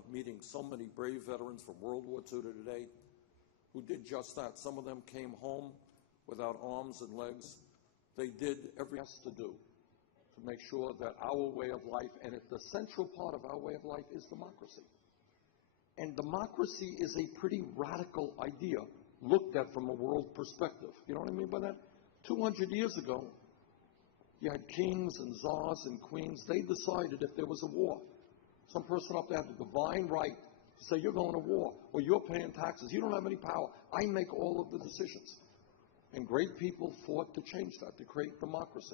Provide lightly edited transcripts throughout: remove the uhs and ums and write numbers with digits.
of meeting so many brave veterans from World War II to today who did just that. Some of them came home without arms and legs. They did everything to do to make sure that our way of life, and the central part of our way of life is democracy. And democracy is a pretty radical idea looked at from a world perspective. You know what I mean by that? 200 years ago, you had kings and czars and queens. They decided if there was a war. Some person up there had the divine right to say, you're going to war, or you're paying taxes. You don't have any power. I make all of the decisions. And great people fought to change that, to create democracy.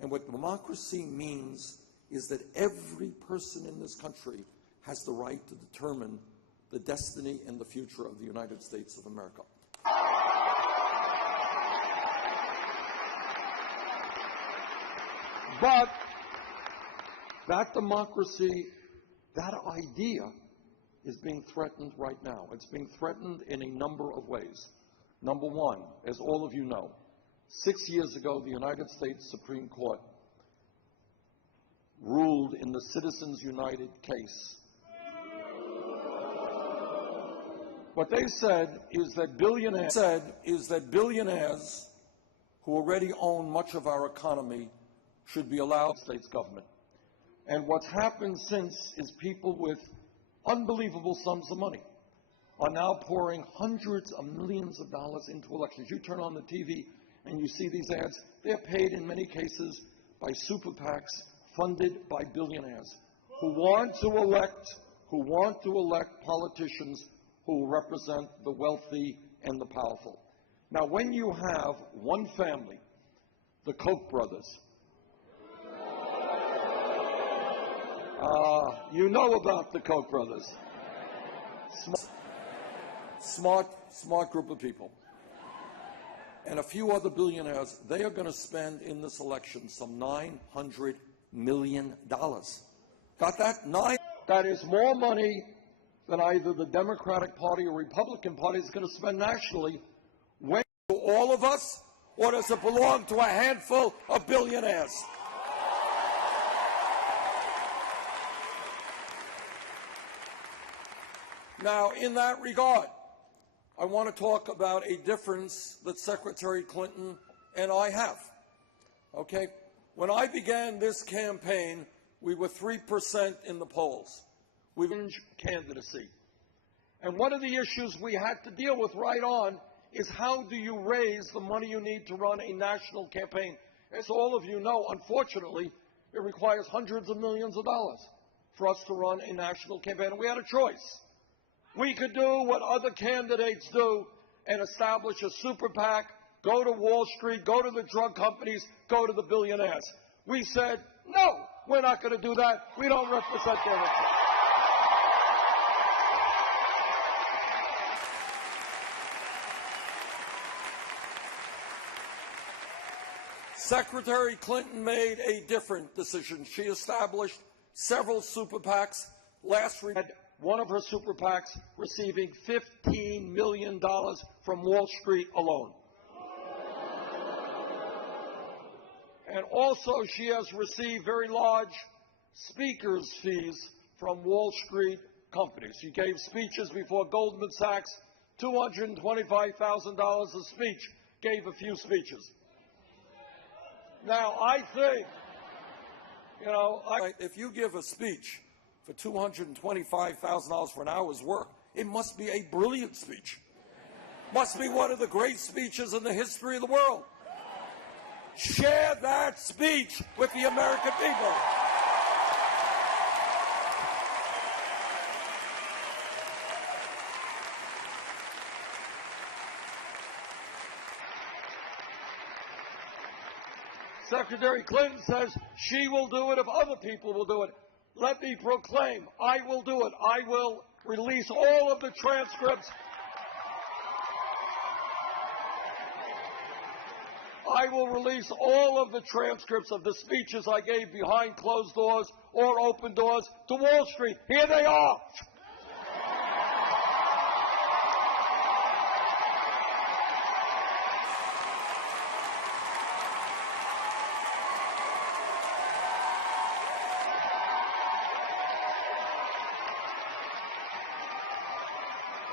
And what democracy means is that every person in this country has the right to determine the destiny and the future of the United States of America. But that democracy, that idea, is being threatened right now. It's being threatened in a number of ways. Number one, as all of you know, 6 years ago, the United States Supreme Court ruled in the Citizens United case. What they said is that billionaires who already own much of our economy should be allowed states government. And what's happened since is people with unbelievable sums of money are now pouring hundreds of millions of dollars into elections. You turn on the TV and you see these ads. They're paid in many cases by super PACs funded by billionaires who want to elect politicians who represent the wealthy and the powerful. Now, when you have one family, the Koch brothers, you know about the Koch brothers. Smart group of people. And a few other billionaires, they are going to spend in this election some $900 million. Got that? That is more money than either the Democratic Party or Republican Party is going to spend nationally. When to all of us, or does it belong to a handful of billionaires? Now, in that regard, I want to talk about a difference that Secretary Clinton and I have. Okay? When I began this campaign, we were 3% in the polls. We were in candidacy. And one of the issues we had to deal with right on is how do you raise the money you need to run a national campaign? As all of you know, unfortunately, it requires hundreds of millions of dollars for us to run a national campaign. And we had a choice. We could do what other candidates do and establish a super PAC, go to Wall Street, go to the drug companies, go to the billionaires. We said, no, we're not going to do that. We don't represent their interests. Secretary Clinton made a different decision. She established several super PACs. Last week, one of her super PACs receiving $15 million from Wall Street alone. And also she has received very large speakers' fees from Wall Street companies. She gave speeches before Goldman Sachs, $225,000 a speech, gave a few speeches. Now, I think, if you give a speech for $225,000 for an hour's work, it must be a brilliant speech. Must be one of the great speeches in the history of the world. Share that speech with the American people. Secretary Clinton says she will do it if other people will do it. Let me proclaim, I will do it. I will release all of the transcripts. I will release all of the transcripts of the speeches I gave behind closed doors or open doors to Wall Street. Here they are.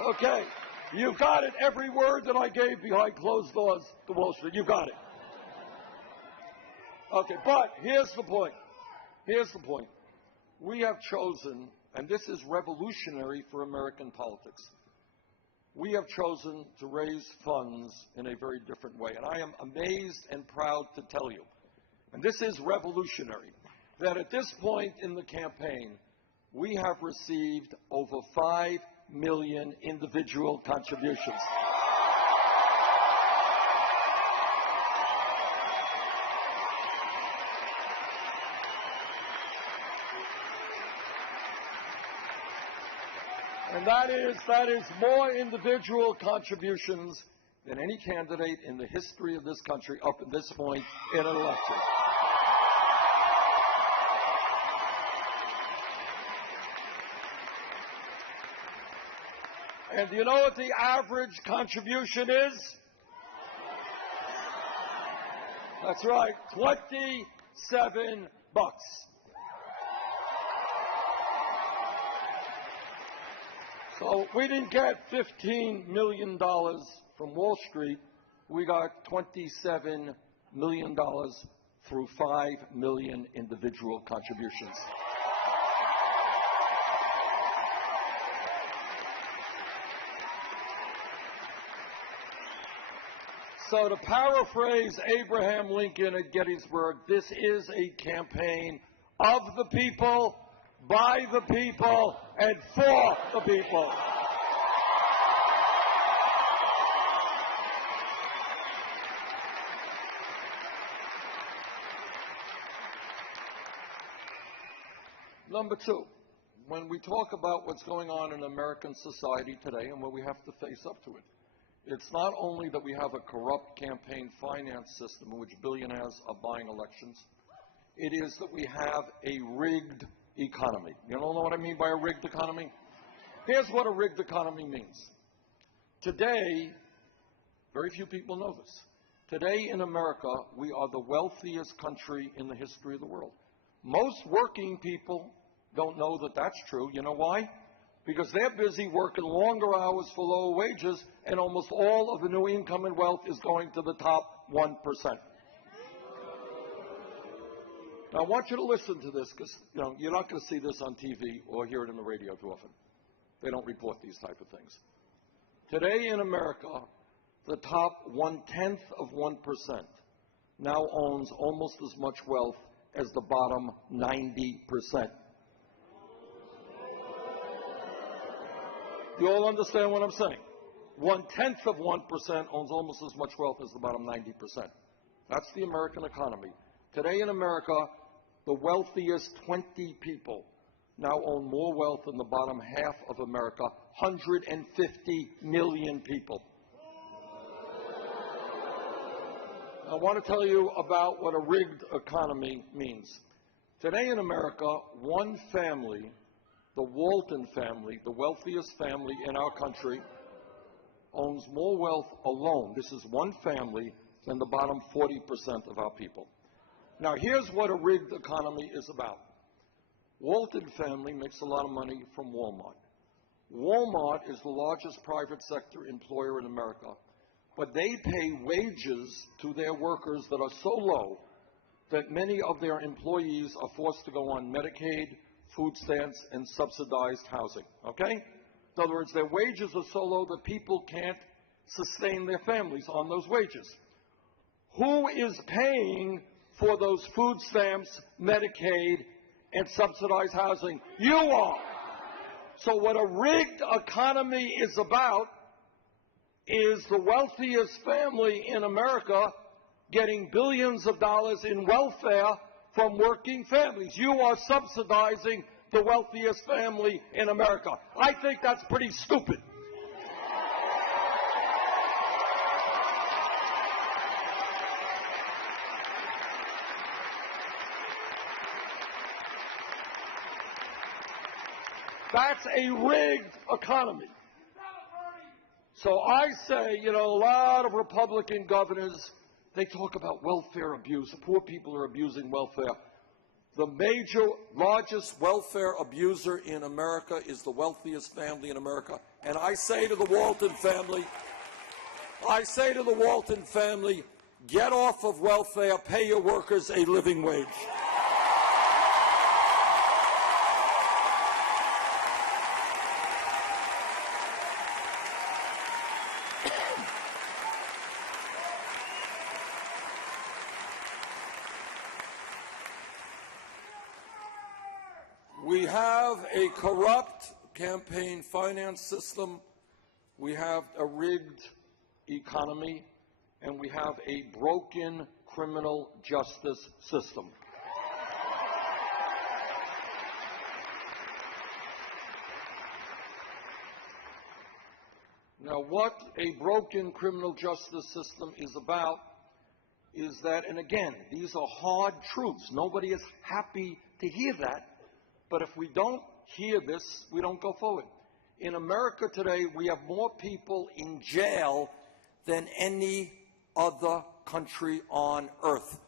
Okay, you got it. Every word that I gave behind closed doors to Wall Street, you got it. Okay, but here's the point. Here's the point. We have chosen, and this is revolutionary for American politics, we have chosen to raise funds in a very different way. And I am amazed and proud to tell you, and this is revolutionary, that at this point in the campaign, we have received over 5 million individual contributions. And that is more individual contributions than any candidate in the history of this country up to this point in an election. And do you know what the average contribution is? That's right, $27. So we didn't get $15 million from Wall Street. We got $27 million through 5 million individual contributions. So to paraphrase Abraham Lincoln at Gettysburg, this is a campaign of the people, by the people, and for the people. Number two, when we talk about what's going on in American society today and what we have to face up to it, it's not only that we have a corrupt campaign finance system in which billionaires are buying elections, it is that we have a rigged economy. You don't know what I mean by a rigged economy? Here's what a rigged economy means. Today, very few people know this. Today in America, we are the wealthiest country in the history of the world. Most working people don't know that that's true. You know why? Because they're busy working longer hours for lower wages, and almost all of the new income and wealth is going to the top 1%. Now, I want you to listen to this because you're not going to see this on TV or hear it in the radio too often. They don't report these type of things. Today in America, the top 1/10 of 1% now owns almost as much wealth as the bottom 90%. You all understand what I'm saying? 1/10 of 1% owns almost as much wealth as the bottom 90%. That's the American economy. Today in America, the wealthiest 20 people now own more wealth than the bottom half of America, 150 million people. I want to tell you about what a rigged economy means. Today in America, one family, the Walton family, the wealthiest family in our country, owns more wealth alone, this is one family, than the bottom 40% of our people. Now, here's what a rigged economy is about. Walton family makes a lot of money from Walmart. Walmart is the largest private sector employer in America, but they pay wages to their workers that are so low that many of their employees are forced to go on Medicaid, food stamps, and subsidized housing, okay? In other words, their wages are so low that people can't sustain their families on those wages. Who is paying for those food stamps, Medicaid, and subsidized housing? You are. So what a rigged economy is about is the wealthiest family in America getting billions of dollars in welfare from working families. You are subsidizing the wealthiest family in America. I think that's pretty stupid. That's a rigged economy. So I say, a lot of Republican governors, they talk about welfare abuse. Poor people are abusing welfare. The largest welfare abuser in America is the wealthiest family in America. And I say to the Walton family, get off of welfare, pay your workers a living wage. We have a corrupt campaign finance system, we have a rigged economy, and we have a broken criminal justice system. Now, what a broken criminal justice system is about is that, and again, these are hard truths. Nobody is happy to hear that. But if we don't hear this, we don't go forward. In America today, we have more people in jail than any other country on earth.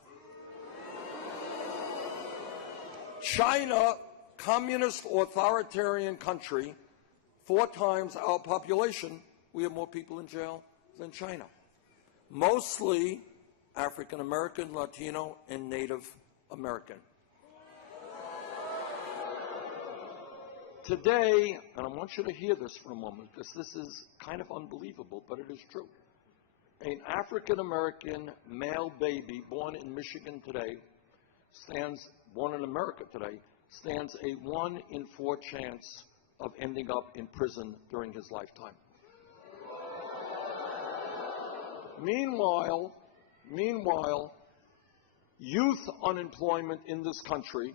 China, communist authoritarian country, 4 times our population, we have more people in jail than China. Mostly African American, Latino, and Native American. Today, and I want you to hear this for a moment because this is kind of unbelievable, but it is true. An African-American male baby born in Michigan today born in America today, stands a 1 in 4 chance of ending up in prison during his lifetime. Meanwhile, youth unemployment in this country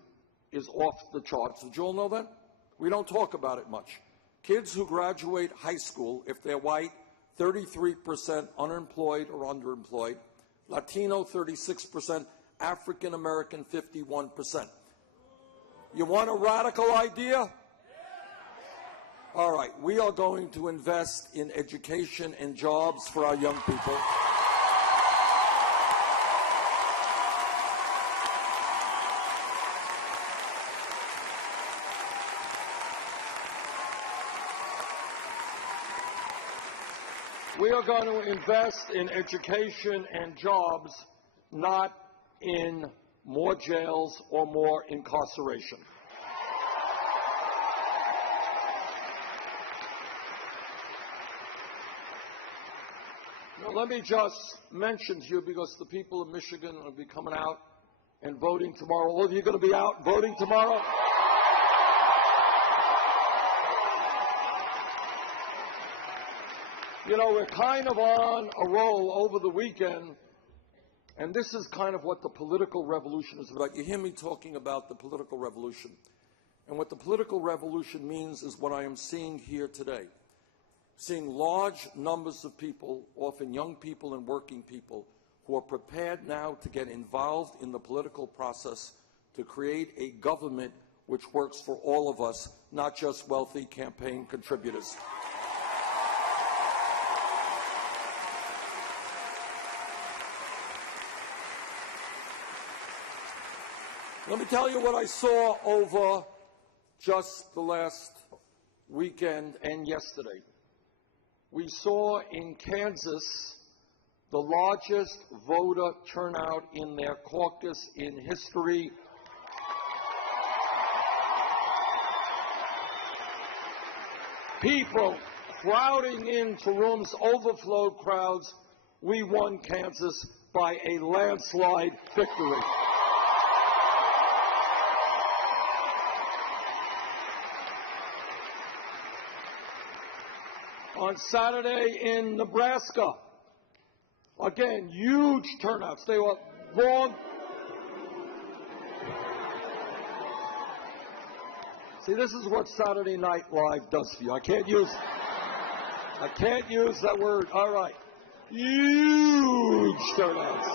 is off the charts. Did you all know that? We don't talk about it much. Kids who graduate high school, if they're white, 33% unemployed or underemployed. Latino, 36%. African American, 51%. You want a radical idea? All right, we are going to invest in education and jobs for our young people. We are going to invest in education and jobs, not in more jails or more incarceration. Now, let me just mention to you, because the people of Michigan will be coming out and voting tomorrow. All of you going to be out voting tomorrow? You know, we're kind of on a roll over the weekend, and this is kind of what the political revolution is about. You hear me talking about the political revolution. And what the political revolution means is what I am seeing here today. Seeing large numbers of people, often young people and working people, who are prepared now to get involved in the political process to create a government which works for all of us, not just wealthy campaign contributors. Let me tell you what I saw over just the last weekend and yesterday. We saw in Kansas the largest voter turnout in their caucus in history. People crowding into rooms, overflowed crowds. We won Kansas by a landslide victory. On Saturday in Nebraska, again, huge turnouts. They were long. See, this is what Saturday Night Live does for you. I can't use that word. All right. Huge turnouts.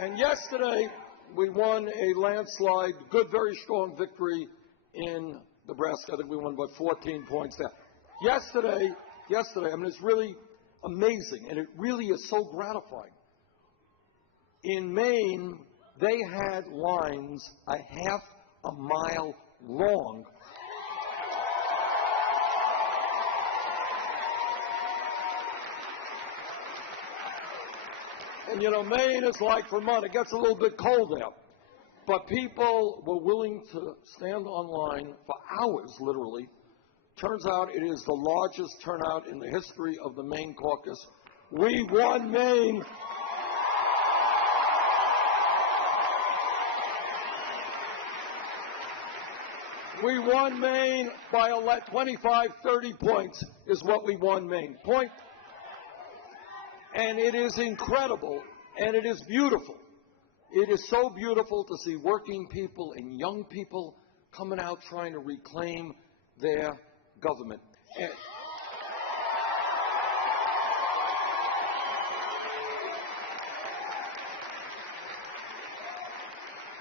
And yesterday, we won a landslide, good, very strong victory in Nebraska. I think we won by 14 points there. Yesterday, I mean, it's really amazing, and it really is so gratifying. In Maine, they had lines a half a mile long. And you know, Maine is like Vermont. It gets a little bit cold there. But people were willing to stand online for hours, literally. Turns out it is the largest turnout in the history of the Maine caucus. We won Maine. We won Maine by 25, 30 points is what we won Maine. Point. And it is incredible, and it is beautiful. It is so beautiful to see working people and young people coming out trying to reclaim their government.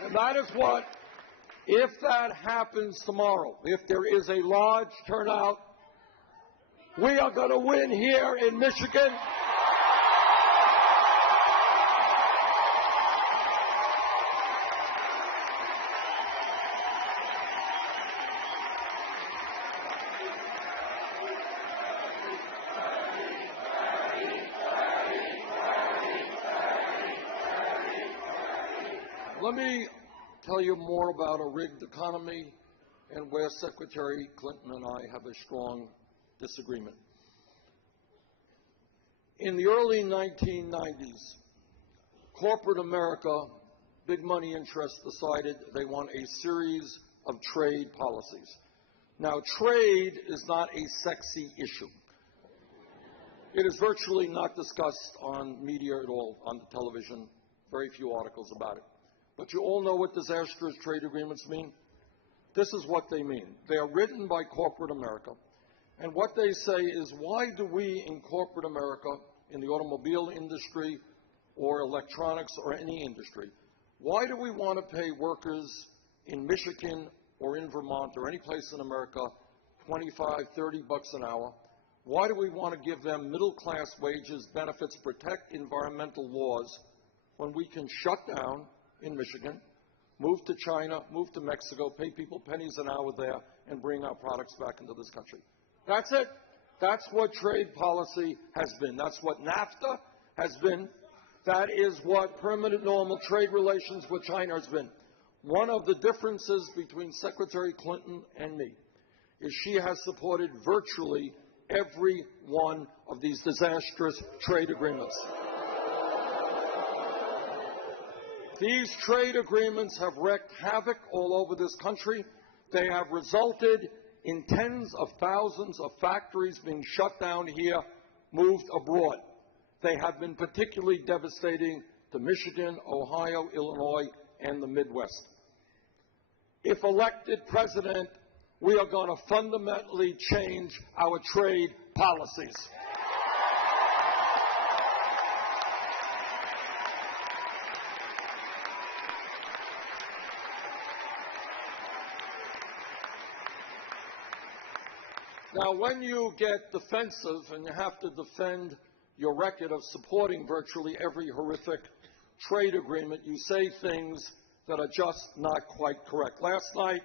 And that is what, if that happens tomorrow, if there is a large turnout, we are going to win here in Michigan. Let me tell you more about a rigged economy and where Secretary Clinton and I have a strong disagreement. In the early 1990s, corporate America, big money interests, decided they want a series of trade policies. Now, trade is not a sexy issue. It is virtually not discussed on media at all, on the television, very few articles about it. But you all know what disastrous trade agreements mean? This is what they mean. They are written by corporate America, and what they say is, why do we in corporate America, in the automobile industry or electronics or any industry, why do we want to pay workers in Michigan or in Vermont or any place in America 25, 30 bucks an hour? Why do we want to give them middle-class wages, benefits, protect environmental laws when we can shut down in Michigan, move to China, move to Mexico, pay people pennies an hour there, and bring our products back into this country? That's it. That's what trade policy has been. That's what NAFTA has been. That is what permanent normal trade relations with China has been. One of the differences between Secretary Clinton and me is she has supported virtually every one of these disastrous trade agreements. These trade agreements have wreaked havoc all over this country. They have resulted in tens of thousands of factories being shut down here, moved abroad. They have been particularly devastating to Michigan, Ohio, Illinois, and the Midwest. If elected president, we are going to fundamentally change our trade policies. Now, when you get defensive and you have to defend your record of supporting virtually every horrific trade agreement, you say things that are just not quite correct. Last night,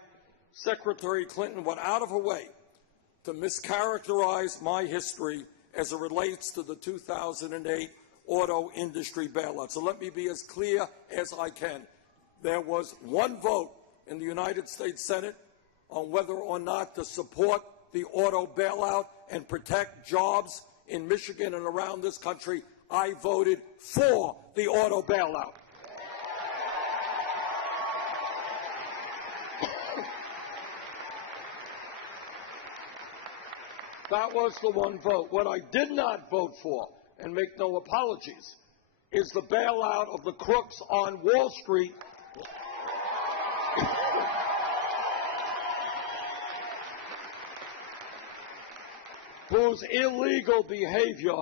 Secretary Clinton went out of her way to mischaracterize my history as it relates to the 2008 auto industry bailout. So let me be as clear as I can. There was one vote in the United States Senate on whether or not to support the auto bailout and protect jobs in Michigan and around this country. I voted for the auto bailout. That was the one vote. What I did not vote for, and make no apologies, is the bailout of the crooks on Wall Street whose illegal behavior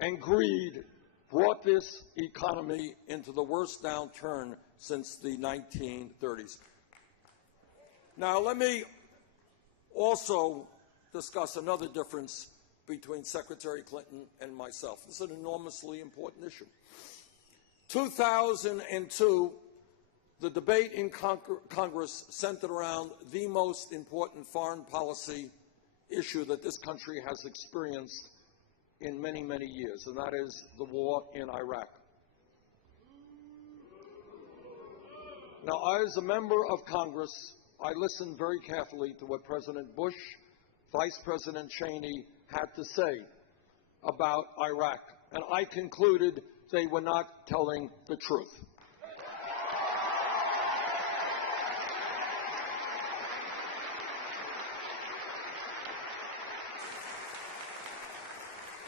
and greed brought this economy into the worst downturn since the 1930s. Now, let me also discuss another difference between Secretary Clinton and myself. This is an enormously important issue. 2002, the debate in Congress centered around the most important foreign policy issue that this country has experienced in many, many years, and that is the war in Iraq. Now, as a member of Congress, I listened very carefully to what President Bush, Vice President Cheney had to say about Iraq, and I concluded they were not telling the truth.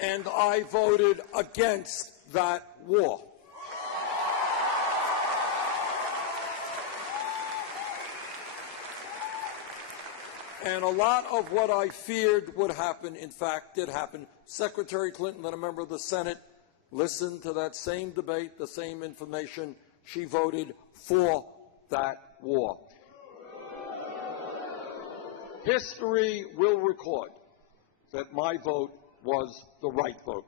And I voted against that war. And a lot of what I feared would happen, in fact, did happen. Secretary Clinton, then a member of the Senate, listened to that same debate, the same information. She voted for that war. History will record that my vote was the right vote.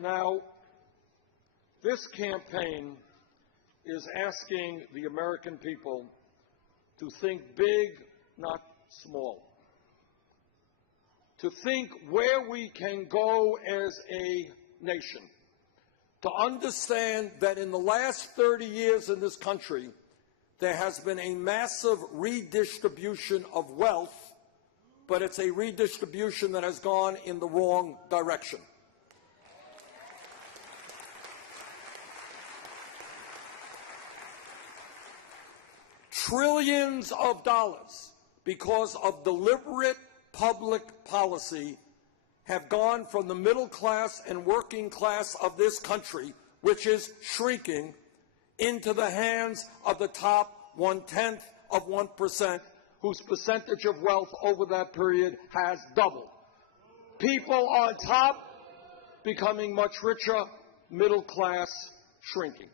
Now, this campaign is asking the American people to think big, not small. To think where we can go as a nation. To understand that in the last 30 years in this country, there has been a massive redistribution of wealth, but it's a redistribution that has gone in the wrong direction. Trillions of dollars, because of deliberate public policy, have gone from the middle class and working class of this country, which is shrinking, into the hands of the top 1/10 of 1%, whose percentage of wealth over that period has doubled. People on top becoming much richer, middle class shrinking.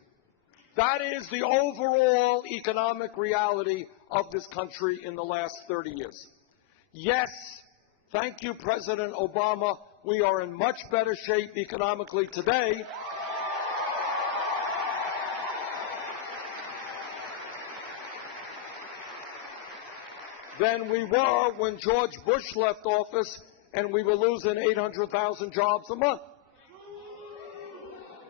That is the overall economic reality of this country in the last 30 years. Yes, thank you, President Obama, we are in much better shape economically today than we were when George Bush left office and we were losing 800,000 jobs a month.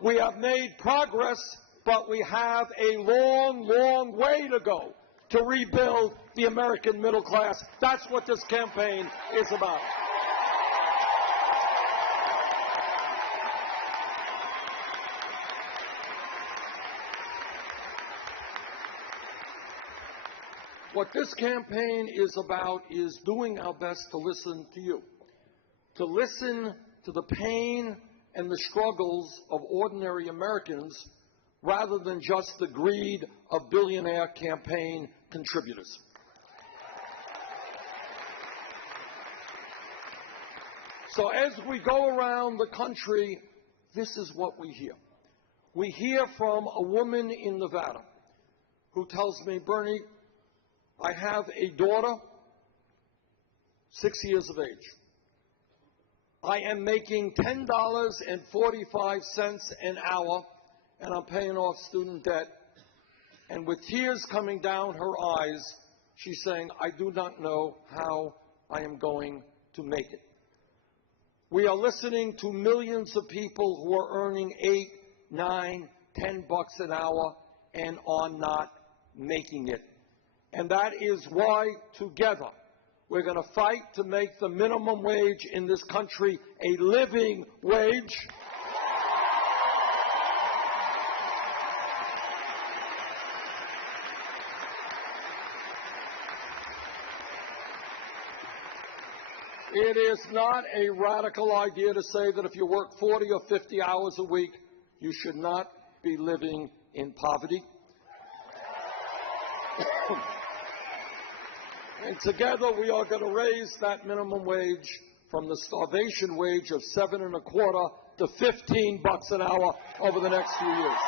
We have made progress, but we have a long, long way to go to rebuild the American middle class. That's what this campaign is about. What this campaign is about is doing our best to listen to you, to listen to the pain and the struggles of ordinary Americans rather than just the greed of billionaire campaign contributors. So as we go around the country, this is what we hear. We hear from a woman in Nevada who tells me, Bernie, I have a daughter, 6 years of age. I am making $10.45 an hour, and I'm paying off student debt. And with tears coming down her eyes, she's saying, I do not know how I am going to make it. We are listening to millions of people who are earning $8, $9, $10 an hour and are not making it. And that is why, together, we're going to fight to make the minimum wage in this country a living wage. It is not a radical idea to say that if you work 40 or 50 hours a week, you should not be living in poverty. And together we are going to raise that minimum wage from the starvation wage of $7.25 to $15 an hour over the next few years.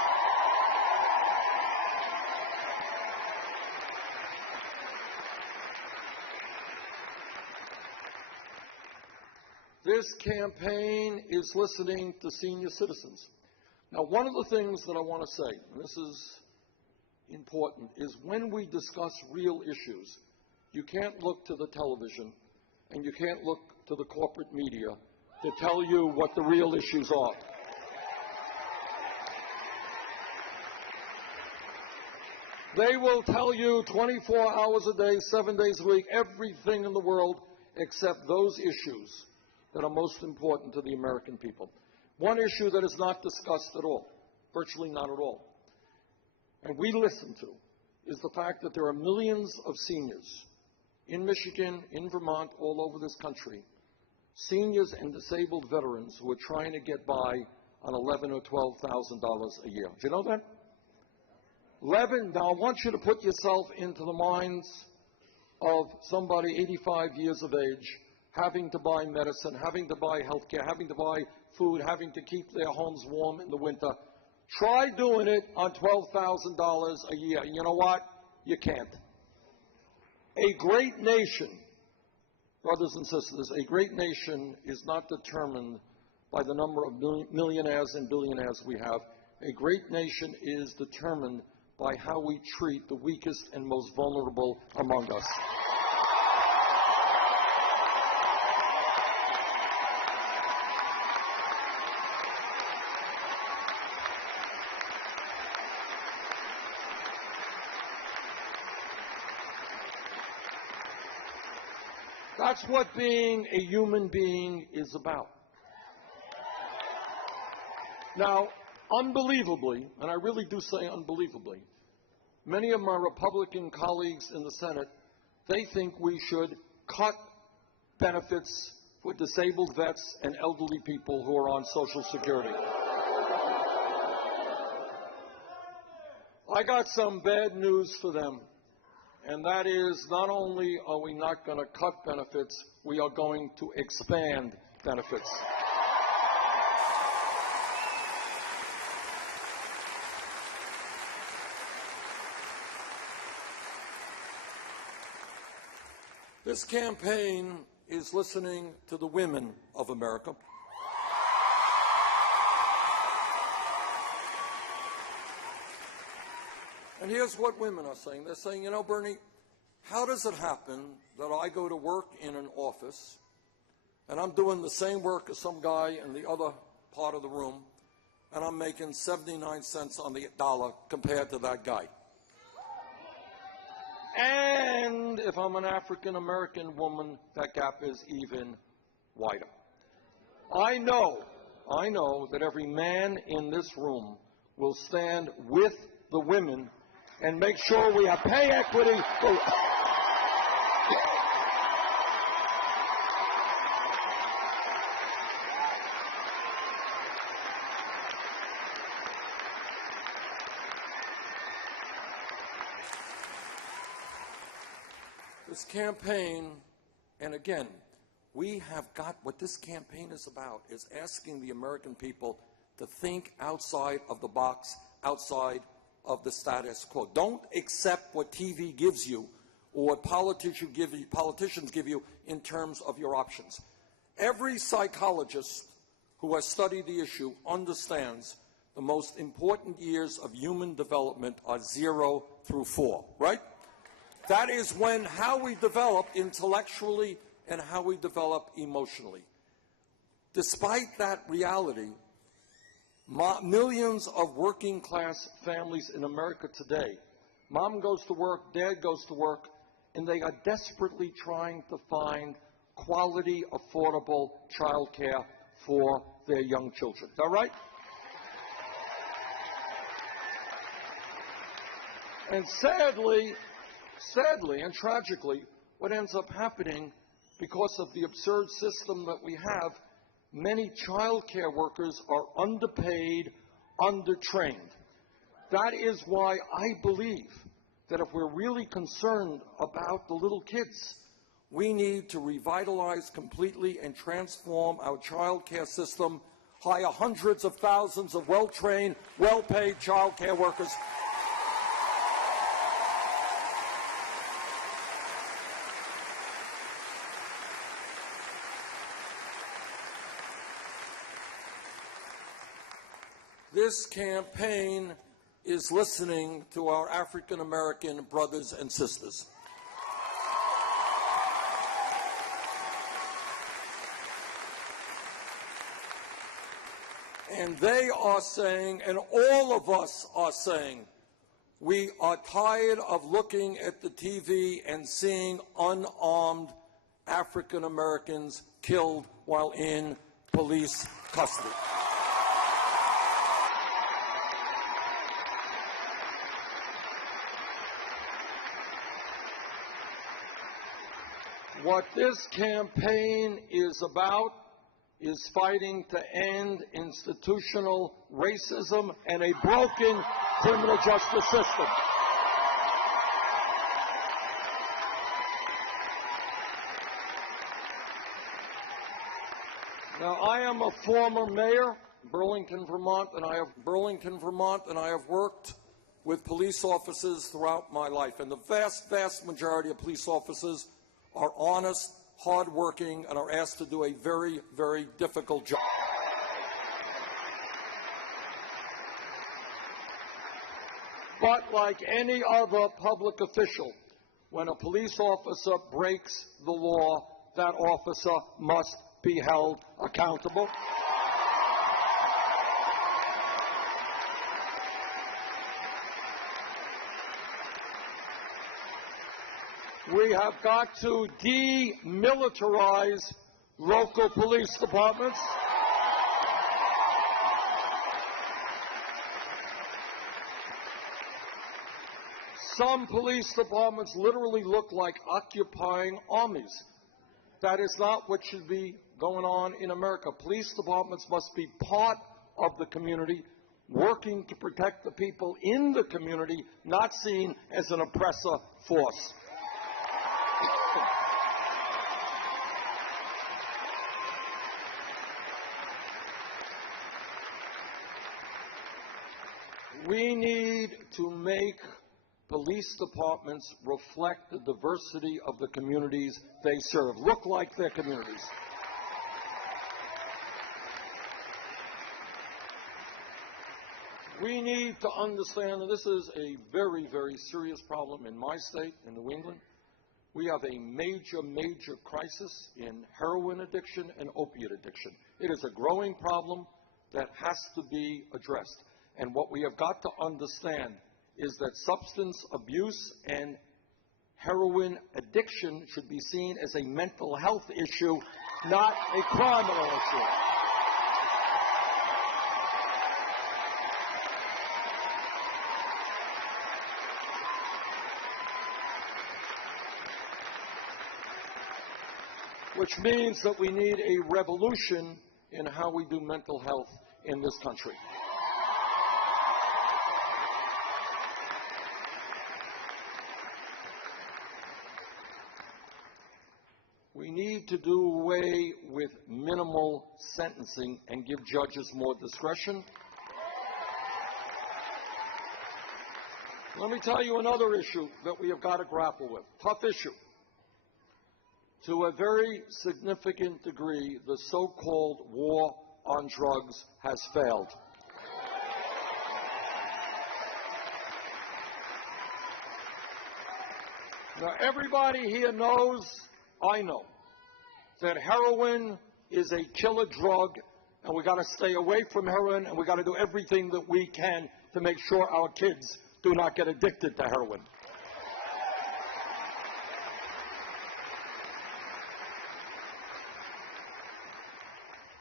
This campaign is listening to senior citizens. Now, one of the things that I want to say, and this is important, is when we discuss real issues, you can't look to the television and you can't look to the corporate media to tell you what the real issues are. They will tell you 24 hours a day, 7 days a week, everything in the world except those issues that are most important to the American people. One issue that is not discussed at all, virtually not at all, and we listen to, is the fact that there are millions of seniors in Michigan, in Vermont, all over this country, seniors and disabled veterans who are trying to get by on $11,000 or $12,000 a year. Do you know that? 11. Now, I want you to put yourself into the minds of somebody 85 years of age, having to buy medicine, having to buy health care, having to buy food, having to keep their homes warm in the winter. Try doing it on $12,000 a year. You know what? You can't. A great nation, brothers and sisters, a great nation is not determined by the number of millionaires and billionaires we have. A great nation is determined by how we treat the weakest and most vulnerable among us. That's what being a human being is about. Now, unbelievably, and I really do say unbelievably, many of my Republican colleagues in the Senate, they think we should cut benefits for disabled vets and elderly people who are on Social Security. I got some bad news for them. And that is, not only are we not going to cut benefits, we are going to expand benefits. This campaign is listening to the women of America. And here's what women are saying. They're saying, you know, Bernie, how does it happen that I go to work in an office and I'm doing the same work as some guy in the other part of the room and I'm making 79 cents on the dollar compared to that guy? And if I'm an African-American woman, that gap is even wider. I know that every man in this room will stand with the women and make sure we have pay equity for this campaign. And again, we have got what this campaign is about, is asking the American people to think outside of the box, outside of the status quo. Don't accept what TV gives you or what politicians give you in terms of your options. Every psychologist who has studied the issue understands the most important years of human development are 0 through 4, right? That is when how we develop intellectually and how we develop emotionally. Despite that reality, millions of working-class families in America today, mom goes to work, dad goes to work, and they are desperately trying to find quality, affordable child care for their young children. Is that right? And sadly and tragically, what ends up happening, because of the absurd system that we have, many child care workers are underpaid, undertrained. That is why I believe that if we're really concerned about the little kids, we need to revitalize completely and transform our child care system, hire hundreds of thousands of well-trained, well-paid child care workers. This campaign is listening to our African American brothers and sisters. And they are saying, and all of us are saying, we are tired of looking at the TV and seeing unarmed African Americans killed while in police custody. What this campaign is about is fighting to end institutional racism and a broken criminal justice system. Now, I am a former mayor, Burlington, Vermont, and I have worked with police officers throughout my life, and the vast, vast majority of police officers are honest, hardworking, and are asked to do a very, very difficult job. But like any other public official, when a police officer breaks the law, that officer must be held accountable. We have got to demilitarize local police departments. Some police departments literally look like occupying armies. That is not what should be going on in America. Police departments must be part of the community, working to protect the people in the community, not seen as an oppressor force. We need to make police departments reflect the diversity of the communities they serve, look like their communities. We need to understand that this is a very, very serious problem in my state, in New England. We have a major, major crisis in heroin addiction and opiate addiction. It is a growing problem that has to be addressed. And what we have got to understand is that substance abuse and heroin addiction should be seen as a mental health issue, not a criminal issue. Which means that we need a revolution in how we do mental health in this country. We need to do away with minimal sentencing and give judges more discretion. Let me tell you another issue that we have got to grapple with. Tough issue. To a very significant degree, the so-called war on drugs has failed. Now, everybody here knows, I know, that heroin is a killer drug, and we got to stay away from heroin, and we got to do everything that we can to make sure our kids do not get addicted to heroin.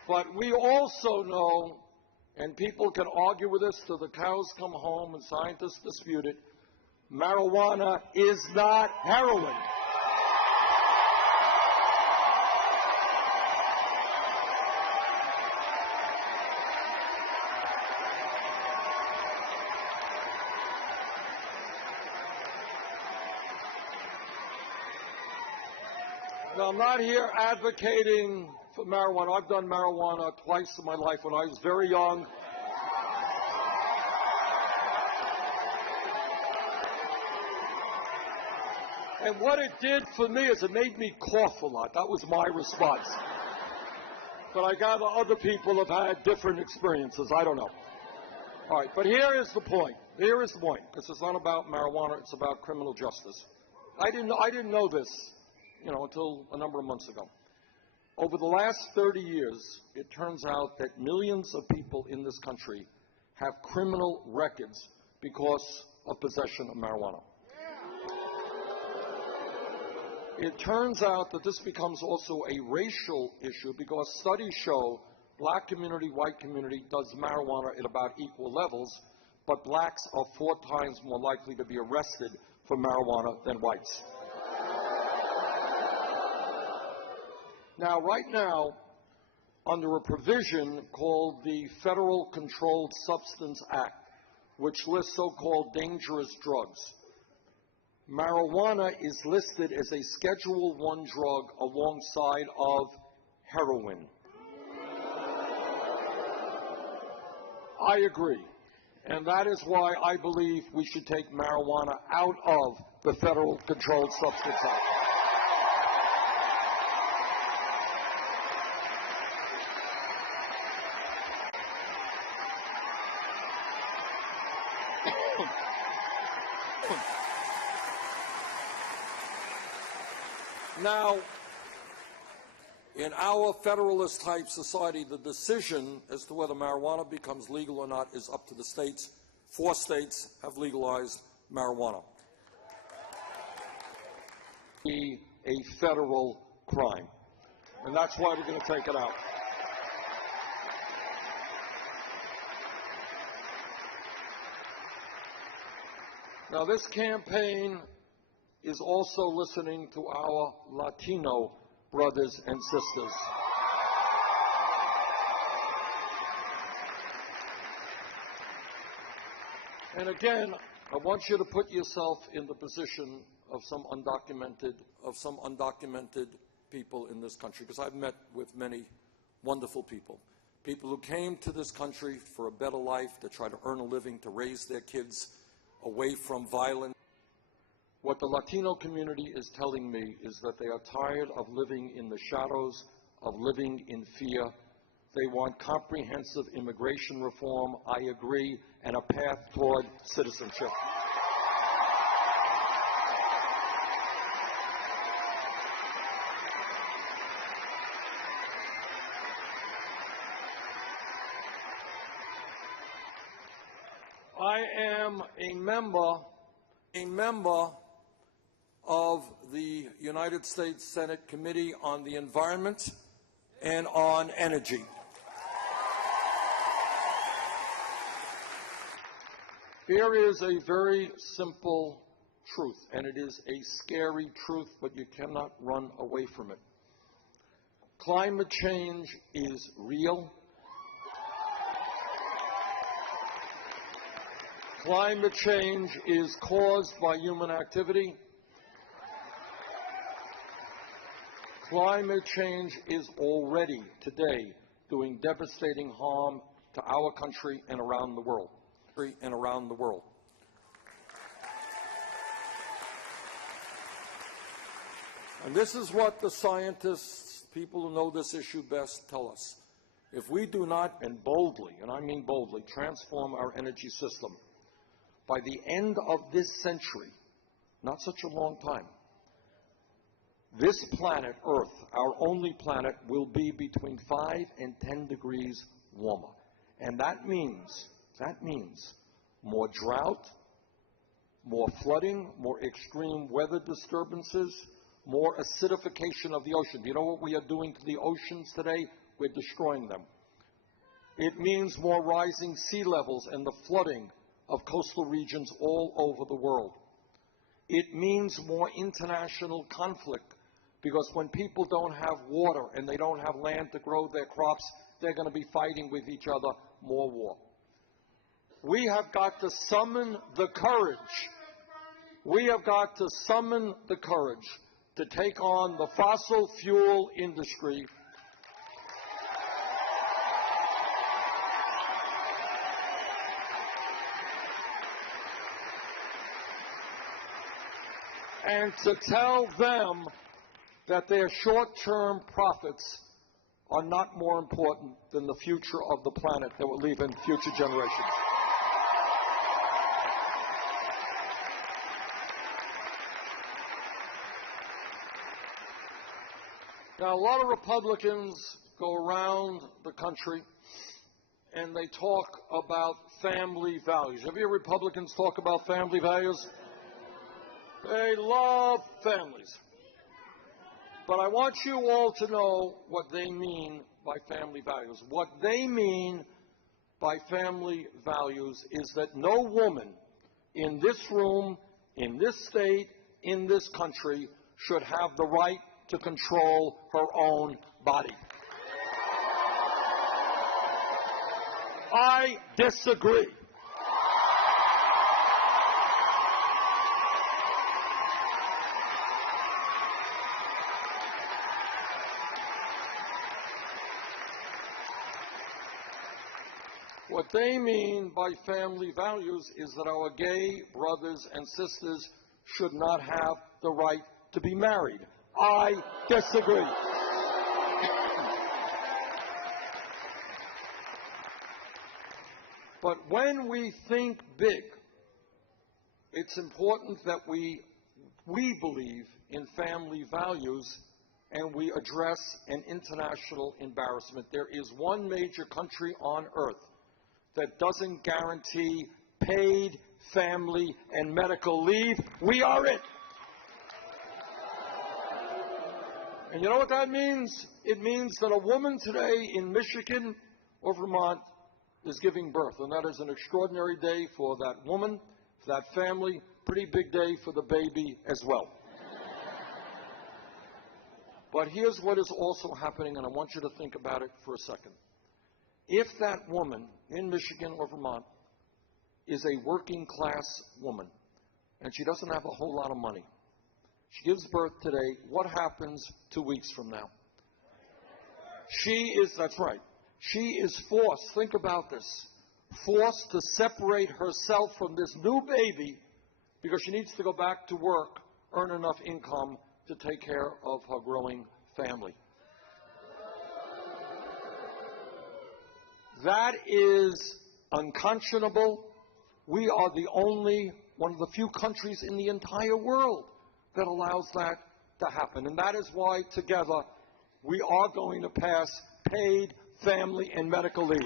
But we also know, and people can argue with us till the cows come home and scientists dispute it, marijuana is not heroin. Now, I'm not here advocating for marijuana. I've done marijuana twice in my life when I was very young. And what it did for me is it made me cough a lot. That was my response. But I gather other people have had different experiences. I don't know. All right, but here is the point. Here is the point, because it's not about marijuana, it's about criminal justice. I didn't know this, until a number of months ago. Over the last 30 years, it turns out that millions of people in this country have criminal records because of possession of marijuana. It turns out that this becomes also a racial issue because studies show black community, white community does marijuana at about equal levels, but blacks are 4 times more likely to be arrested for marijuana than whites. Now, right now, under a provision called the Federal Controlled Substance Act, which lists so-called dangerous drugs, marijuana is listed as a Schedule I drug alongside of heroin. I agree. And that is why I believe we should take marijuana out of the Federal Controlled Substance Act. Now, in our federalist-type society, the decision as to whether marijuana becomes legal or not is up to the states. 4 states have legalized marijuana. Be a federal crime, and that's why we're going to take it out. Now, this campaign is also listening to our Latino brothers and sisters. And again, I want you to put yourself in the position of some undocumented people in this country, because I've met with many wonderful people who came to this country for a better life, to try to earn a living, to raise their kids away from violence. What the Latino community is telling me is that they are tired of living in the shadows, of living in fear. They want comprehensive immigration reform, I agree, and a path toward citizenship. I am a member of the United States Senate Committee on the Environment and on Energy. Here is a very simple truth, and it is a scary truth, but you cannot run away from it. Climate change is real. Climate change is caused by human activity. Climate change is already, today, doing devastating harm to our country and around the world. And this is what the scientists, people who know this issue best, tell us. If we do not, and boldly, and I mean boldly, transform our energy system, by the end of this century, not such a long time, this planet, Earth, our only planet, will be between 5 and 10 degrees warmer. And that means more drought, more flooding, more extreme weather disturbances, more acidification of the ocean. Do you know what we are doing to the oceans today? We're destroying them. It means more rising sea levels and the flooding of coastal regions all over the world. It means more international conflict, because when people don't have water and they don't have land to grow their crops, they're going to be fighting with each other, more war. We have got to summon the courage. We have got to summon the courage to take on the fossil fuel industry and to tell them that their short-term profits are not more important than the future of the planet that we're leaving future generations. Now, a lot of Republicans go around the country and they talk about family values. Have you heard Republicans talk about family values? They love families. But I want you all to know what they mean by family values. What they mean by family values is that no woman in this room, in this state, in this country should have the right to control her own body. I disagree. What they mean by family values is that our gay brothers and sisters should not have the right to be married. I disagree. But when we think big, it's important that we believe in family values and we address an international embarrassment. There is one major country on earth that doesn't guarantee paid family and medical leave. We are it. And you know what that means? It means that a woman today in Michigan or Vermont is giving birth, and that is an extraordinary day for that woman, for that family, pretty big day for the baby as well. But here's what is also happening, and I want you to think about it for a second. If that woman in Michigan or Vermont is a working class woman, and she doesn't have a whole lot of money, she gives birth today, what happens 2 weeks from now? That's right, she is forced, think about this, forced to separate herself from this new baby because she needs to go back to work, earn enough income to take care of her growing family. That is unconscionable. We are one of the few countries in the entire world that allows that to happen. And that is why, together, we are going to pass paid family and medical leave.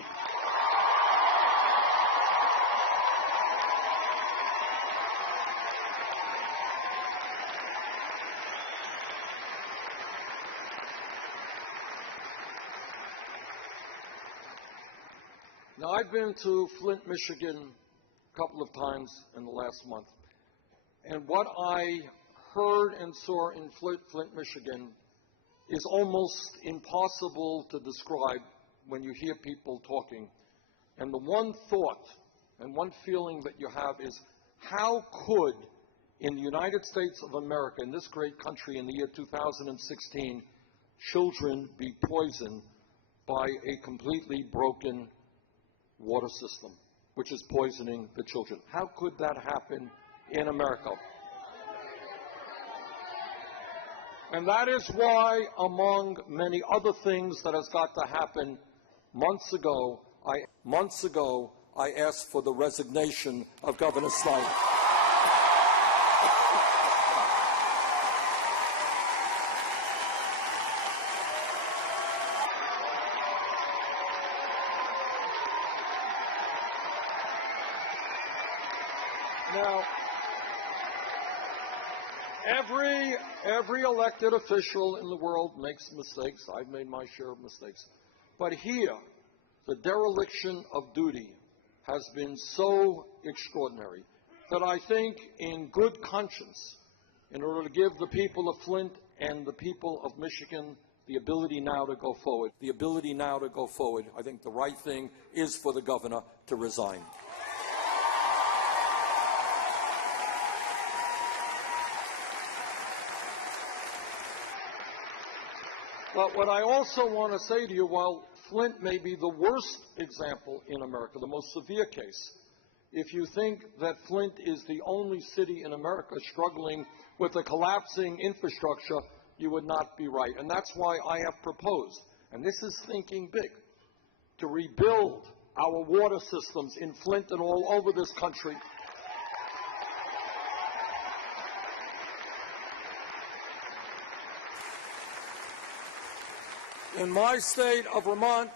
Now, I've been to Flint, Michigan a couple of times in the last month. And what I heard and saw in Flint, Michigan is almost impossible to describe when you hear people talking. And the one thought and one feeling that you have is, how could, in the United States of America, in this great country in the year 2016, children be poisoned by a completely broken water system, which is poisoning the children? How could that happen in America? And that is why, among many other things that has got to happen, months ago, I asked for the resignation of Governor Snyder. Now, every elected official in the world makes mistakes. I've made my share of mistakes. But here, the dereliction of duty has been so extraordinary that I think, in good conscience, in order to give the people of Flint and the people of Michigan the ability now to go forward, I think the right thing is for the governor to resign. But what I also want to say to you, while Flint may be the worst example in America, the most severe case, if you think that Flint is the only city in America struggling with a collapsing infrastructure, you would not be right. And that's why I have proposed, and this is thinking big, to rebuild our water systems in Flint and all over this country. In my state of Vermont,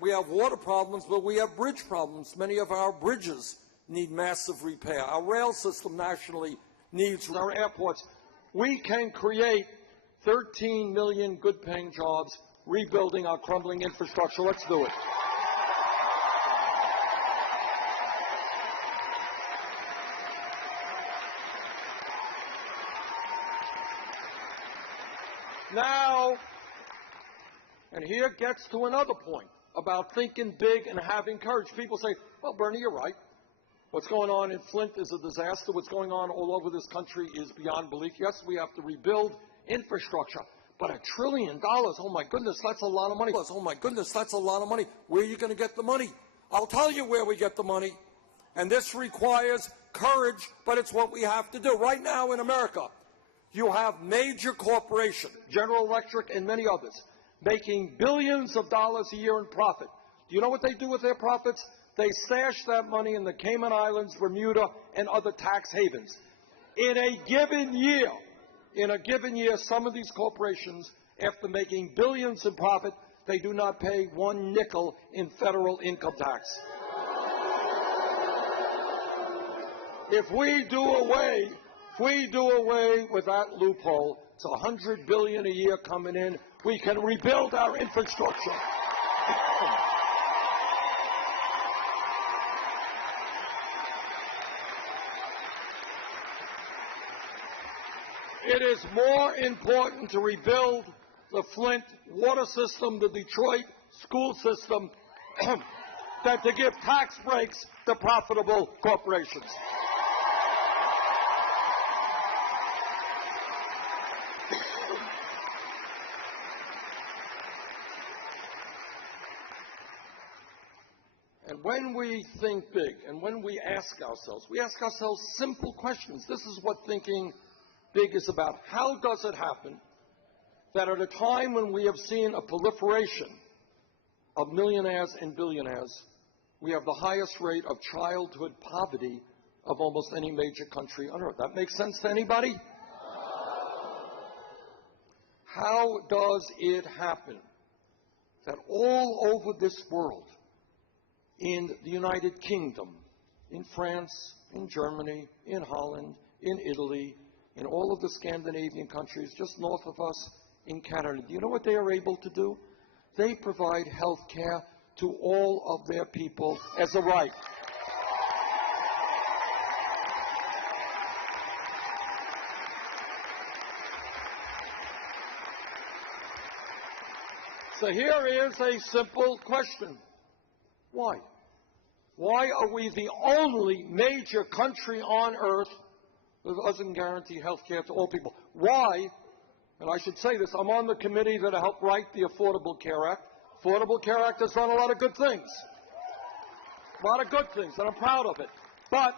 we have water problems, but we have bridge problems. Many of our bridges need massive repair. Our rail system nationally needs our airports. We can create 13 million good-paying jobs rebuilding our crumbling infrastructure. Let's do it. Now, and here gets to another point about thinking big and having courage. People say, well, Bernie, you're right. What's going on in Flint is a disaster. What's going on all over this country is beyond belief. Yes, we have to rebuild infrastructure, but $1 trillion, oh my goodness, that's a lot of money. Oh my goodness, that's a lot of money. Where are you going to get the money? I'll tell you where we get the money. And this requires courage, but it's what we have to do. Right now in America, you have major corporations, General Electric and many others, making billions of dollars a year in profit. Do you know what they do with their profits? They stash that money in the Cayman Islands, Bermuda, and other tax havens. In a given year, some of these corporations, after making billions in profit, they do not pay 1 nickel in federal income tax. If we do away with that loophole, it's $100 billion a year coming in. We can rebuild our infrastructure. It is more important to rebuild the Flint water system, the Detroit school system, than to give tax breaks to profitable corporations. And when we think big and when we ask ourselves simple questions. This is what thinking big is about. How does it happen that at a time when we have seen a proliferation of millionaires and billionaires, we have the highest rate of childhood poverty of almost any major country on earth? That makes sense to anybody? How does it happen that all over this world, in the United Kingdom, in France, in Germany, in Holland, in Italy, in all of the Scandinavian countries, just north of us, in Canada, do you know what they are able to do? They provide health care to all of their people as a right. So here is a simple question. Why? Why are we the only major country on earth that doesn't guarantee health care to all people? Why? And I should say this, I'm on the committee that helped write the Affordable Care Act. Affordable Care Act has done a lot of good things. And I'm proud of it. But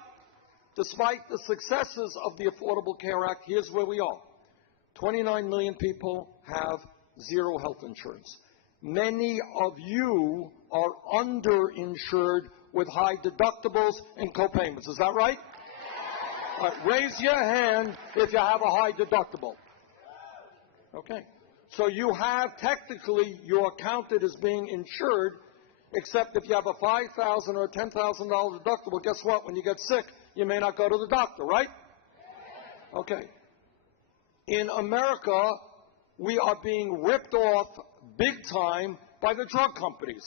despite the successes of the Affordable Care Act, here's where we are. 29 million people have zero health insurance. Many of you are underinsured with high deductibles and copayments. Is that right? All right, raise your hand if you have a high deductible. Okay. So you have, technically, you're counted as being insured, except if you have a $5,000 or a $10,000 deductible, guess what? When you get sick, you may not go to the doctor, right? Okay. In America, we are being ripped off big time by the drug companies.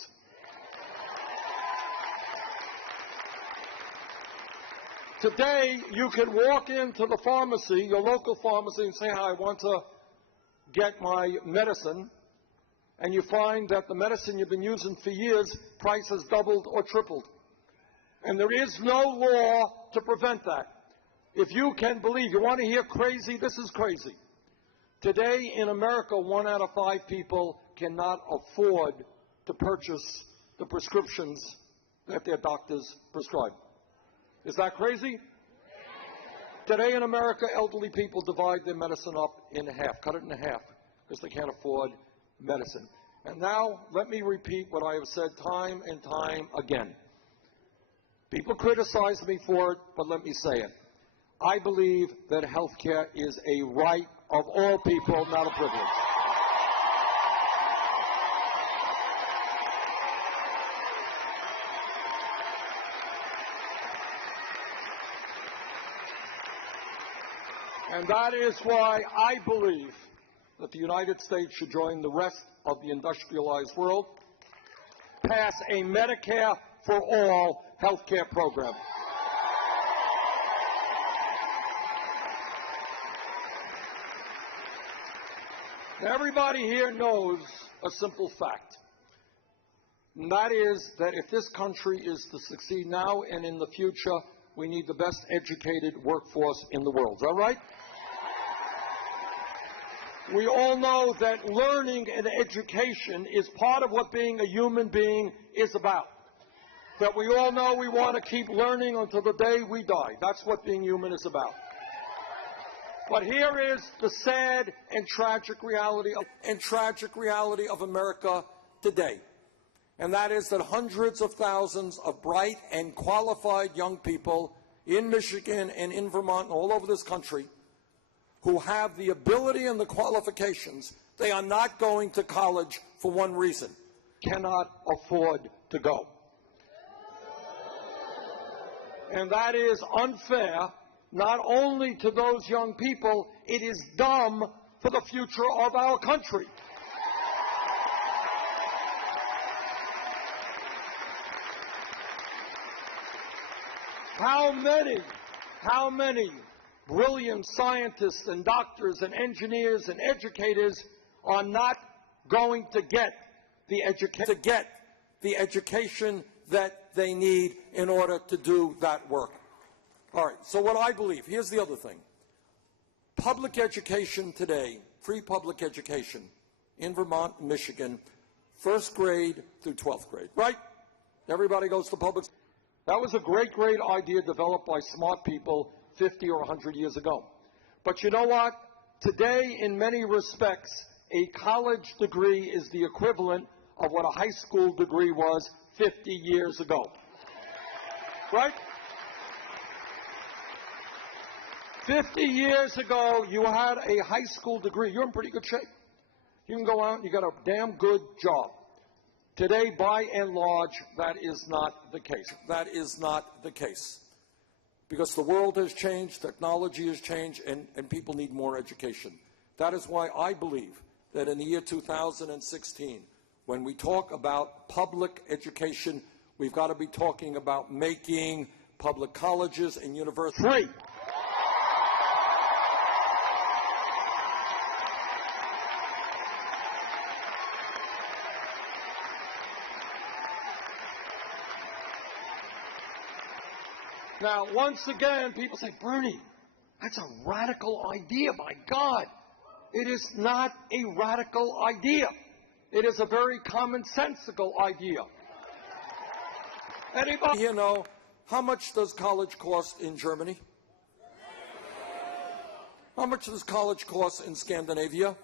Today, you can walk into the pharmacy, your local pharmacy, and say, hi, I want to get my medicine, and you find that the medicine you've been using for years, price has doubled or tripled. And there is no law to prevent that. If you can believe, you want to hear crazy, this is crazy. Today in America, 1 out of 5 people cannot afford to purchase the prescriptions that their doctors prescribe. Is that crazy? Today in America, elderly people divide their medicine up in half, cut it in half, because they can't afford medicine. And now, let me repeat what I have said time and time again. People criticize me for it, but let me say it. I believe that health care is a right of all people, not a privilege. And that is why I believe that the United States should join the rest of the industrialized world, pass a Medicare for all health care program. Everybody here knows a simple fact, and that is that if this country is to succeed now and in the future, we need the best educated workforce in the world. Is that right? We all know that learning and education is part of what being a human being is about. That we all know we want to keep learning until the day we die. That's what being human is about. But here is the sad and tragic reality of America today. And that is that hundreds of thousands of bright and qualified young people in Michigan and in Vermont and all over this country who have the ability and the qualifications, they are not going to college for one reason: cannot afford to go. And that is unfair, not only to those young people, it is dumb for the future of our country. How many brilliant scientists and doctors and engineers and educators are not going to get the education that they need in order to do that work? All right, so what I believe, here's the other thing. Public education today, free public education in Vermont and Michigan, first grade through 12th grade, right? Everybody goes to public. That was a great idea developed by smart people 50 or 100 years ago. But you know what? Today, in many respects, a college degree is the equivalent of what a high school degree was 50 years ago. Right? 50 years ago, you had a high school degree. You're in pretty good shape. You can go out and you got a damn good job. Today, by and large, that is not the case. That is not the case. Because the world has changed, technology has changed, and people need more education. That is why I believe that in the year 2016, when we talk about public education, we've got to be talking about making public colleges and universities free. Now, once again, people say, Bernie, that's a radical idea, my God. It is not a radical idea. It is a very commonsensical idea. Anybody here know how much does college cost in Germany? How much does college cost in Scandinavia?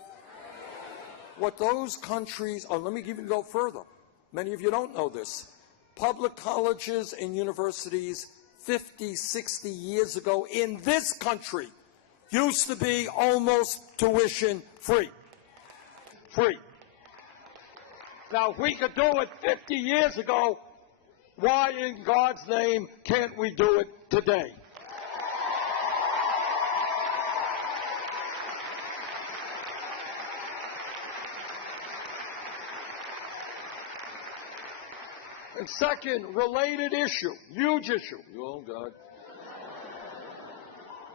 What those countries, let me even go further. Many of you don't know this. Public colleges and universities 50, 60 years ago in this country used to be almost tuition free. Now, if we could do it 50 years ago, why in God's name can't we do it today? And second, related issue, huge issue. Oh, God.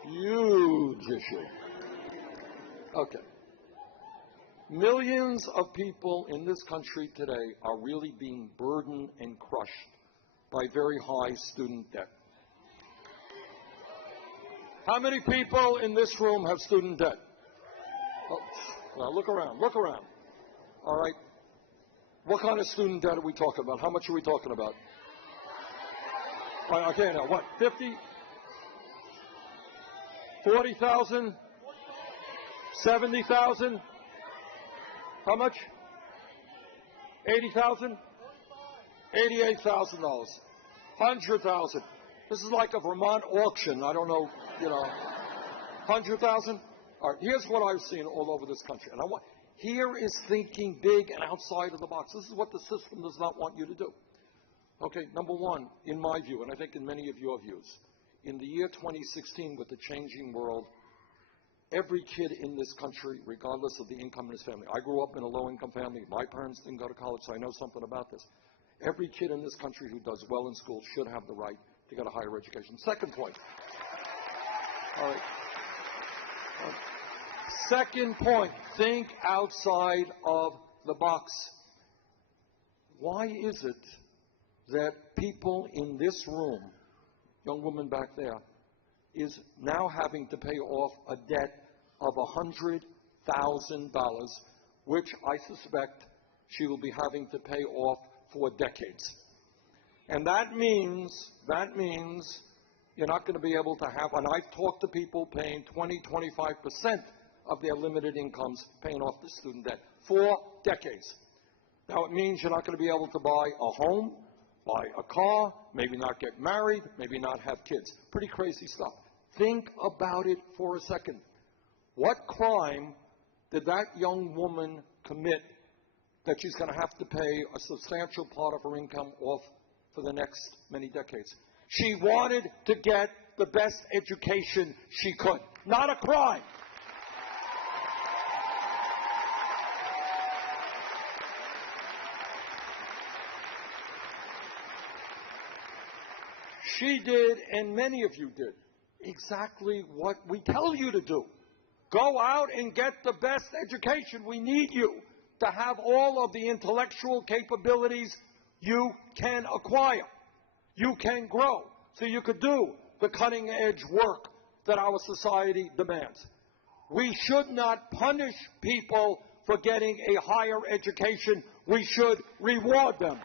Huge issue. Okay. Millions of people in this country today are really being burdened and crushed by very high student debt. How many people in this room have student debt? Oh, now look around, look around. All right. What kind of student debt are we talking about? How much are we talking about? Okay, now what, 50? 40,000? 70,000? How much? 80,000? $88,000. 100,000. This is like a Vermont auction. I don't know, 100,000? All right, here's what I've seen all over this country. And here is thinking big and outside of the box. This is what the system does not want you to do. Okay, number one, in my view, and I think in many of your views, in the year 2016 with the changing world, every kid in this country, regardless of the income in his family. I grew up in a low-income family. My parents didn't go to college, so I know something about this. Every kid in this country who does well in school should have the right to get a higher education. Second point. All right. Second point, think outside of the box. Why is it that people in this room, young woman back there, is now having to pay off a debt of $100,000, which I suspect she will be having to pay off for decades? And that means you're not going to be able to have, and I've talked to people paying 20, 25% of their limited incomes paying off the student debt for decades. Now, it means you're not going to be able to buy a home, buy a car, maybe not get married, maybe not have kids. Pretty crazy stuff. Think about it for a second. What crime did that young woman commit that she's going to have to pay a substantial part of her income off for the next many decades? She wanted to get the best education she could. Not a crime. She did, and many of you did, exactly what we tell you to do. Go out and get the best education. We need you to have all of the intellectual capabilities you can acquire. You can grow, so you could do the cutting-edge work that our society demands. We should not punish people for getting a higher education. We should reward them.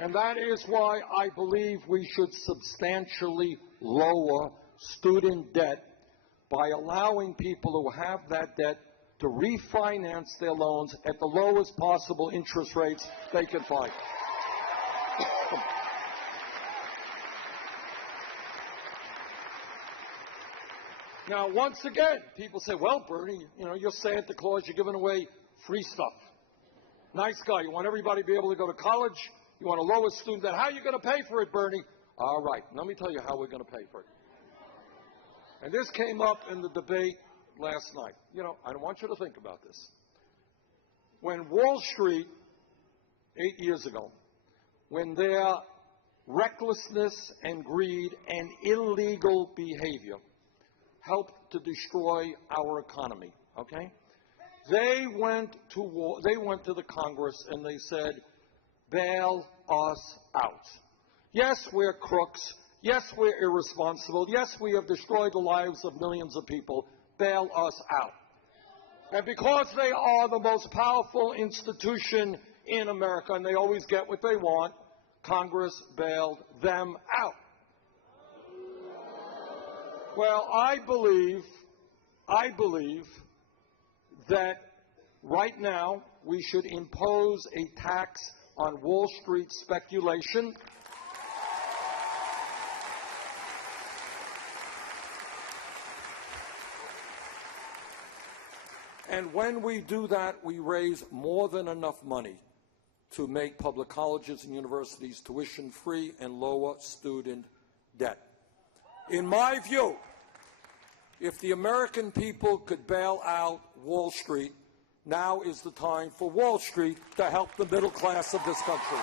And that is why I believe we should substantially lower student debt by allowing people who have that debt to refinance their loans at the lowest possible interest rates they can find. Now, once again, people say, well, Bernie, you're Santa Claus, you're giving away free stuff. Nice guy. You want everybody to be able to go to college. You want to lower student debt. How are you going to pay for it, Bernie? All right, let me tell you how we're going to pay for it. And this came up in the debate last night. I want you to think about this. When Wall Street, 8 years ago, when their recklessness and greed and illegal behavior helped to destroy our economy, okay? They went to war, they went to the Congress and they said, bail us out. Yes, we're crooks. Yes, we're irresponsible. Yes, we have destroyed the lives of millions of people. Bail us out. And because they are the most powerful institution in America, and they always get what they want, Congress bailed them out. Well, I believe that right now we should impose a tax on Wall Street speculation. And when we do that, we raise more than enough money to make public colleges and universities tuition-free and lower student debt. In my view, if the American people could bail out Wall Street, now is the time for Wall Street to help the middle class of this country.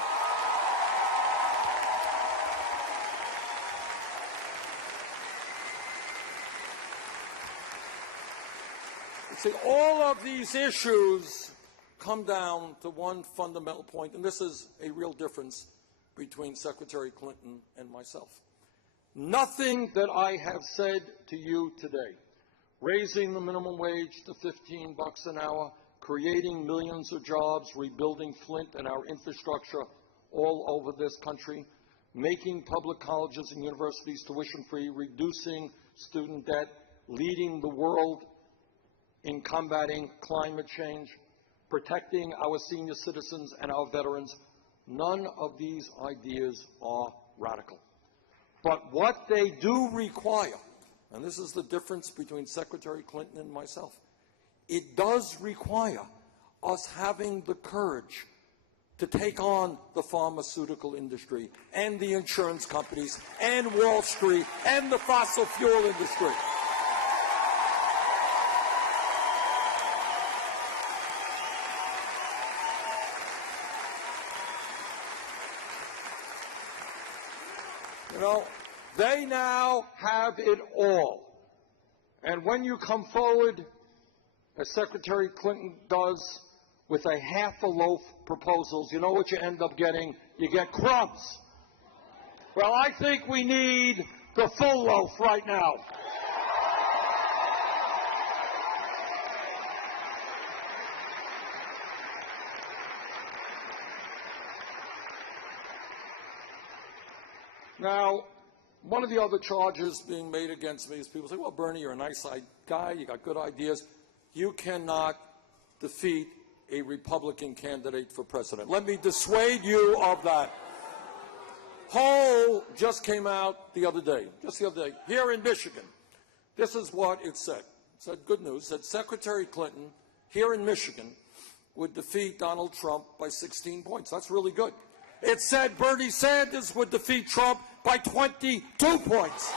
See, all of these issues come down to one fundamental point, and this is a real difference between Secretary Clinton and myself. Nothing that I have said to you today, raising the minimum wage to $15 an hour, creating millions of jobs, rebuilding Flint and our infrastructure all over this country, making public colleges and universities tuition-free, reducing student debt, leading the world in combating climate change, protecting our senior citizens and our veterans. None of these ideas are radical. But what they do require, and this is the difference between Secretary Clinton and myself, it does require us having the courage to take on the pharmaceutical industry and the insurance companies and Wall Street and the fossil fuel industry. You know, they now have it all. And when you come forward, as Secretary Clinton does, with a half a loaf proposals, you know what you end up getting? You get crumbs. Well, I think we need the full loaf right now. Now, one of the other charges being made against me is people say, well, Bernie, you're a nice guy, you got good ideas. You cannot defeat a Republican candidate for president. Let me dissuade you of that. Poll just came out the other day, here in Michigan. This is what it said. It said, good news, it said Secretary Clinton here in Michigan would defeat Donald Trump by 16 points. That's really good. It said Bernie Sanders would defeat Trump by 22 points.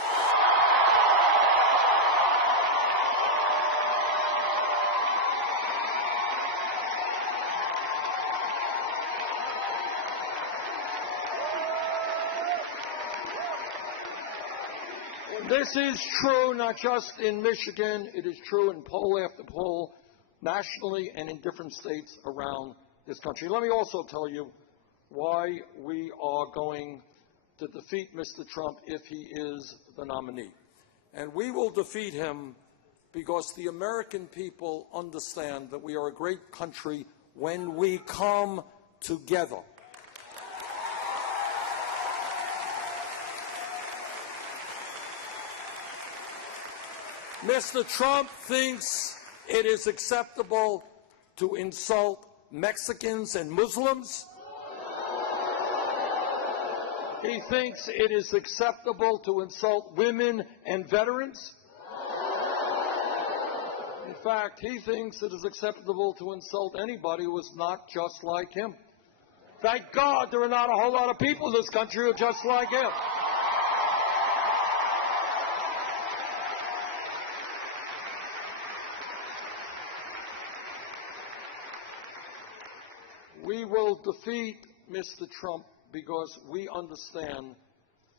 This is true not just in Michigan, it is true in poll after poll, nationally and in different states around this country. Let me also tell you why we are going to defeat Mr. Trump if he is the nominee. And we will defeat him because the American people understand that we are a great country when we come together. Mr. Trump thinks it is acceptable to insult Mexicans and Muslims. He thinks it is acceptable to insult women and veterans. In fact, he thinks it is acceptable to insult anybody who is not just like him. Thank God there are not a whole lot of people in this country who are just like him. We will defeat Mr. Trump because we understand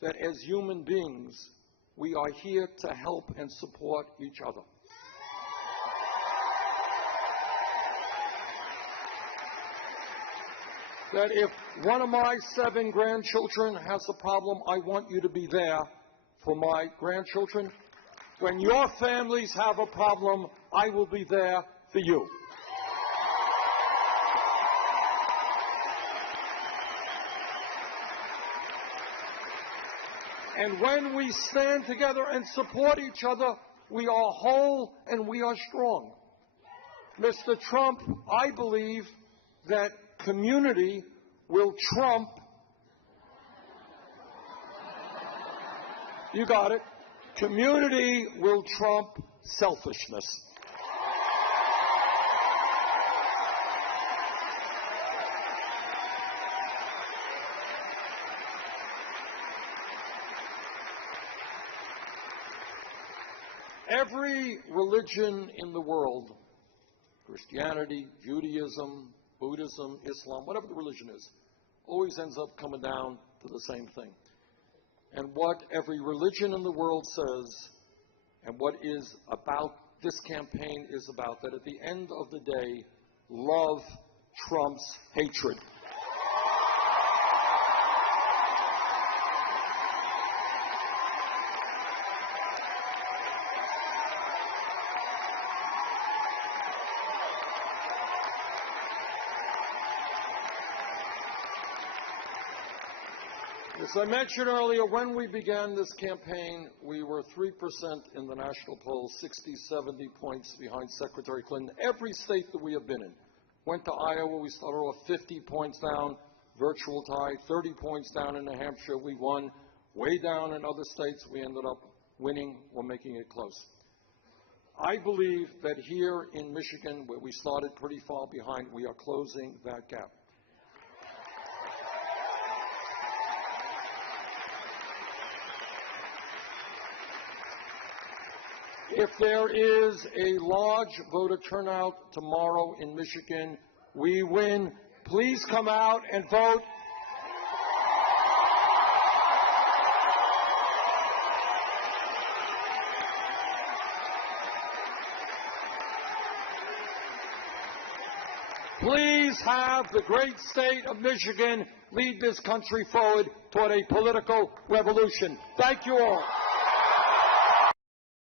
that as human beings, we are here to help and support each other. That if one of my 7 grandchildren has a problem, I want you to be there for my grandchildren. When your families have a problem, I will be there for you. And when we stand together and support each other, we are whole and we are strong. Mr. Trump, I believe that community will trump, you got it, community will trump selfishness. Every religion in the world, Christianity, Judaism, Buddhism, Islam, whatever the religion is, always ends up coming down to the same thing. And what every religion in the world says, and what is about this campaign is about, that at the end of the day, love trumps hatred. As I mentioned earlier, when we began this campaign, we were 3% in the national polls, 60, 70 points behind Secretary Clinton. Every state that we have been in. Went to Iowa, we started off 50 points down, virtual tie, 30 points down in New Hampshire, we won. Way down in other states, we ended up winning or making it close. I believe that here in Michigan, where we started pretty far behind, we are closing that gap. If there is a large voter turnout tomorrow in Michigan, we win. Please come out and vote. Please have the great state of Michigan lead this country forward toward a political revolution. Thank you all.